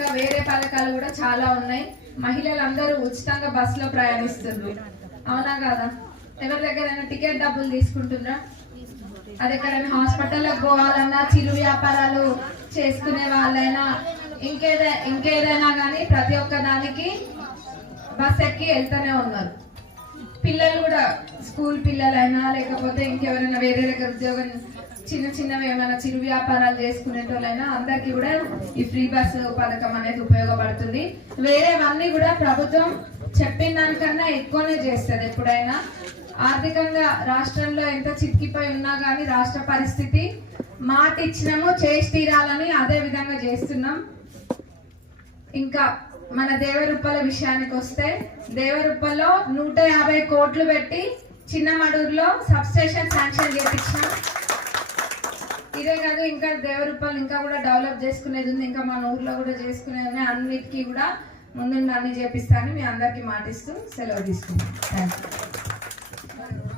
ఇంకా వేరే పథకాలు కూడా చాలా ఉన్నాయి. మహిళలందరూ ఉచితంగా బస్సులో ప్రయాణిస్తున్నారు. అవునా కదా? ఎవరి దగ్గరైనా టికెట్ డబ్బులు తీసుకుంటున్నారా? అది ఎక్కడైనా హాస్పిటల్లో పోవాలన్నా చిరు వ్యాపారాలు చేసుకునే వాళ్ళైనా ఇంకేదైనా ఇంకేదైనా కానీ ప్రతి ఒక్క దానికి బస్ ఎక్కి వెళ్తూనే ఉన్నారు. పిల్లలు కూడా స్కూల్ పిల్లలైనా లేకపోతే ఇంకెవరైనా వేరే దగ్గర ఉద్యోగం చిన్న చిన్నవి ఏమైనా చిరు వ్యాపారాలు చేసుకునేటోళ్ళైనా అందరికీ కూడా ఈ ఫ్రీ బస్ పథకం అనేది ఉపయోగపడుతుంది. వేరేవన్నీ కూడా ప్రభుత్వం చెప్పిన దానికన్నా ఎక్కువనే చేస్తుంది ఎప్పుడైనా. ఆర్థికంగా రాష్ట్రంలో ఎంత చిక్కిపోయి ఉన్నా కానీ రాష్ట్ర పరిస్థితి మాట ఇచ్చినాము చేసి తీరాలని అదే విధంగా చేస్తున్నాం. ఇంకా మన దేవరుప్పల విషయానికి వస్తే దేవరుప్పలో నూట యాభై కోట్లు పెట్టి చిన్నమడూరులో సబ్స్టేషన్ శాంక్షన్ చేపించినాం. ఇదే కాదు ఇంకా దేవరూపాలు ఇంకా కూడా డెవలప్ చేసుకునేది ఉంది. ఇంకా మన ఊర్లో కూడా చేసుకునేది ఉంది అన్నిటికీ కూడా ముందుండి అన్ని చేపిస్తాను మీ అందరికీ మాటిస్తూ సెలవు తీసుకున్నాం థ్యాంక్ యూ